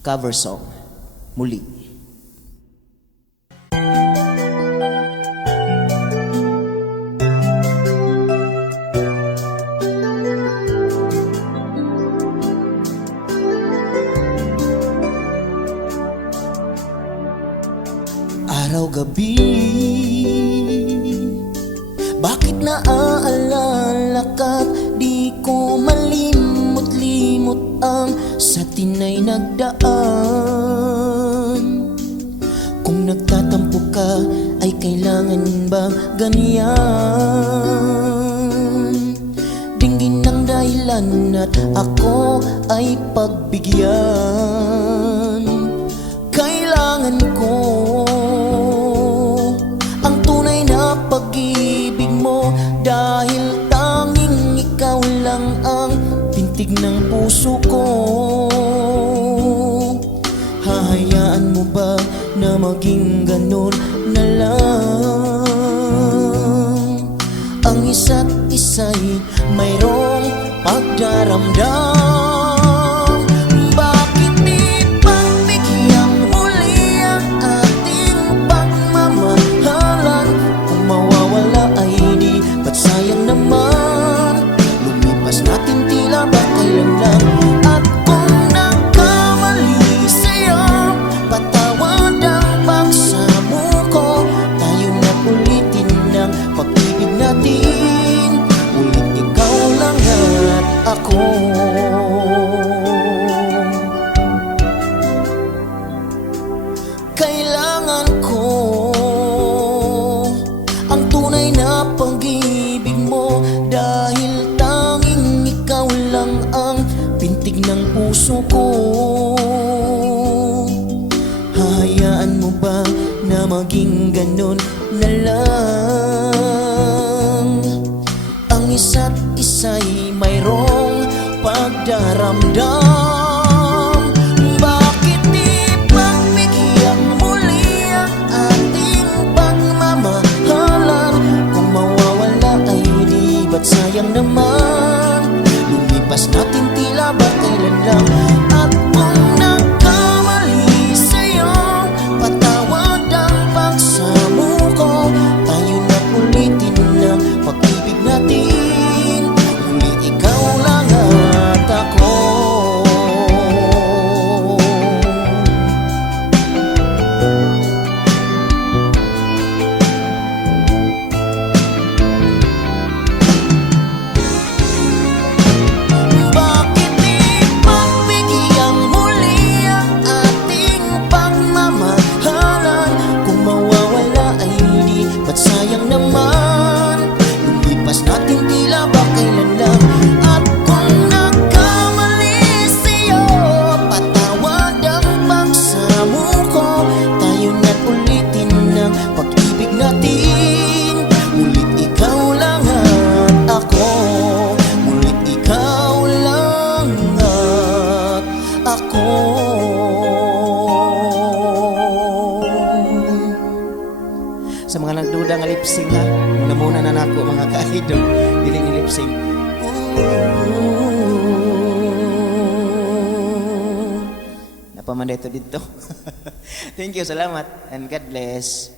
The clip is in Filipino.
cover song, Muli. Araw-gabi, bakit naaalala ka't di ko malimot-limot ang sa tinay nagdaan? Kung nagtatampo ka, ay kailangan ba ganyan? Dinggin ng dahilan at ako ay pagbigyan. Kailangan ko ang tunay na pag-ibig mo, dahil tanging ikaw lang ang pintig ng puso ko. Hahayaan mo ba na maging ganun na lang? Ang isa't isa'y mayroong pagdaramdam. Sayang naman, lumipas natin tila ba kailan lang. At kung nagkamali sa'yo, patawad ang pagsamuko. Tayo na ulitin ng pag-ibig natin, ulit ikaw lang at ako. Kailangan ko ang tunay na pag-ibig mo, dahil tanging ikaw lang ang pintig ng puso ko. Hahayaan mo ba na maging ganun na lang? Ang isa't isa'y mayroong pagdaramdam. Sayang naman, lumipas natin tila ba kailan lang. At kung nagkamali sa'yo, patawad ang pagsamuko. Tayo na ulitin ng pag-ibig natin, uli ikaw lang at ako. Sayang naman, lumipas natin tila ba kailan lang. At kung nagkamali sa'yo, patawad ang pagsamuko. Tayo na't ulitin ng pag-ibig natin, ulit ikaw lang at ako. Ulit ikaw lang at ako. Sa mga nagduda nga lip-sync ha, muna na nako mga ka-idol, dili ni lip-sync. Napamanday to dito. Thank you, salamat, and God bless.